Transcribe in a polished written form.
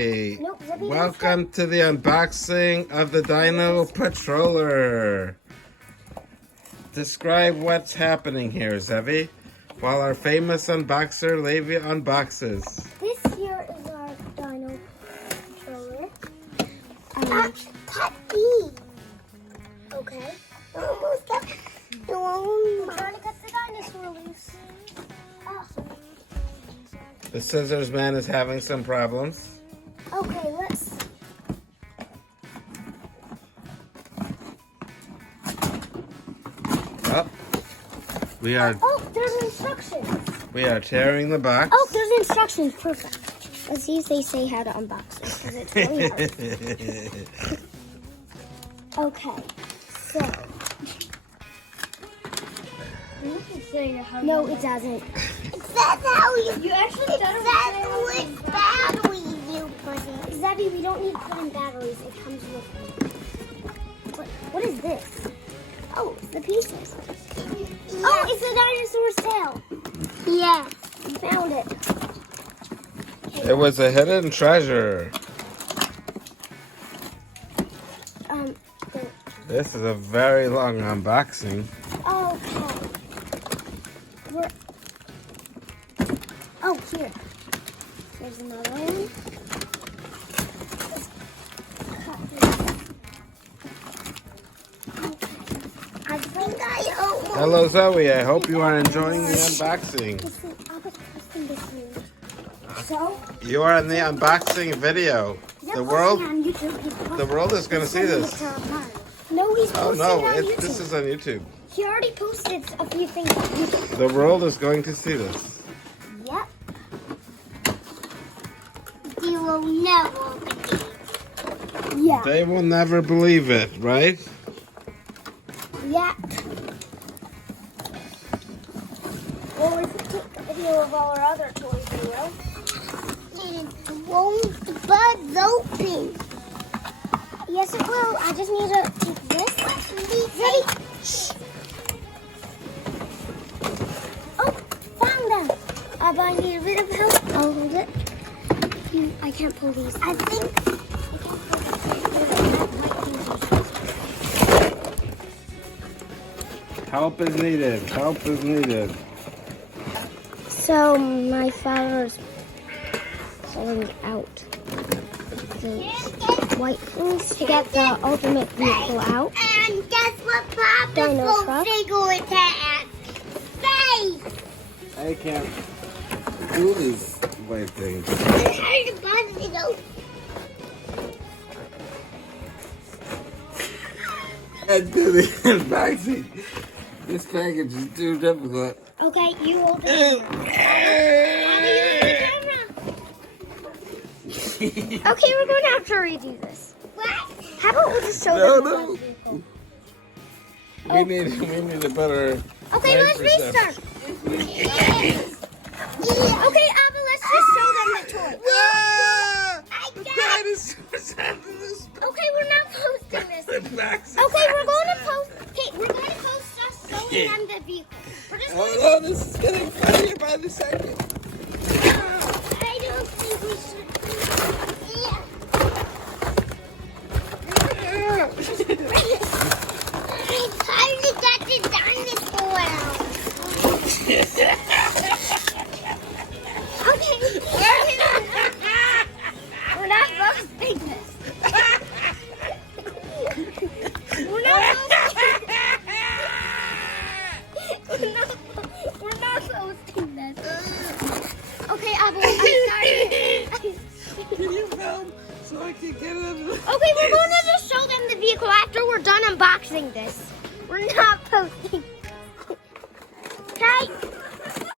Hey, Nope, welcome to the unboxing of the Dino Patroller. Describe what's happening here, Zevi, while our famous unboxer, Levi, unboxes. This here is our Dino Patroller. Cut me. Okay. Almost got We're trying to cut the dinosaur loose. The scissors man is having some problems. Okay, let's. Oh, we are. Oh, there's instructions. We are tearing the box. Oh, there's instructions. Perfect. Let's see if they say how to unbox it, because it's really hard. Okay, so. No, it doesn't. That's how you actually says which battery you put in. Zebby, we don't need to put in batteries. It comes with them. What is this? Oh, it's the pieces. Yeah. Oh, it's the dinosaur's tail. Yeah, we found it. Okay. It was a hidden treasure. This is a very long unboxing. Okay. Oh, here. There's another one. I think I almost... Hello, Zoe. I hope you are enjoying the unboxing. Listen, I'll be posting this here. So? You are in the unboxing video. The world is going to see this. No, he's posting Oh no, it on YouTube. this is on YouTube. He already posted a few things on YouTube. The world is going to see this. Yep. You will never believe. Yeah. They will never believe it, right? Yeah. Well, if we take a video of all our other toys, we will. It won't bud open. Yes, it will. I just need to take this. Ready? Shh. Oh, found them. But I need a bit of help. I'll hold it. I can't pull these. I think I can't pull these. Help is needed. Help is needed. So my father's pulling out those white things to get the ultimate vehicle out. And guess what Papa's little figure is at? Space! I can't do these white things. I do the unboxing. This package is too difficult. Okay, you hold it. Okay, we're going to have to redo this. What? How about we just show them the vehicle? We need a better. Okay, let's restart. Okay, Abba, let's just show them the toy. Okay, we're not posting this. Okay, we're going to post. Okay, we're going to post us showing them the vehicle. We're just going to. Oh, this is getting funnier by the second. I don't think we should. It's hard to get the dinosaur out. Okay. We're not posting this. We're not posting this. Okay, Abel, I'm sorry. Can you film so I can get it? Okay, we're going to just show them the vehicle after we're done unboxing this. We're not posting. Okay?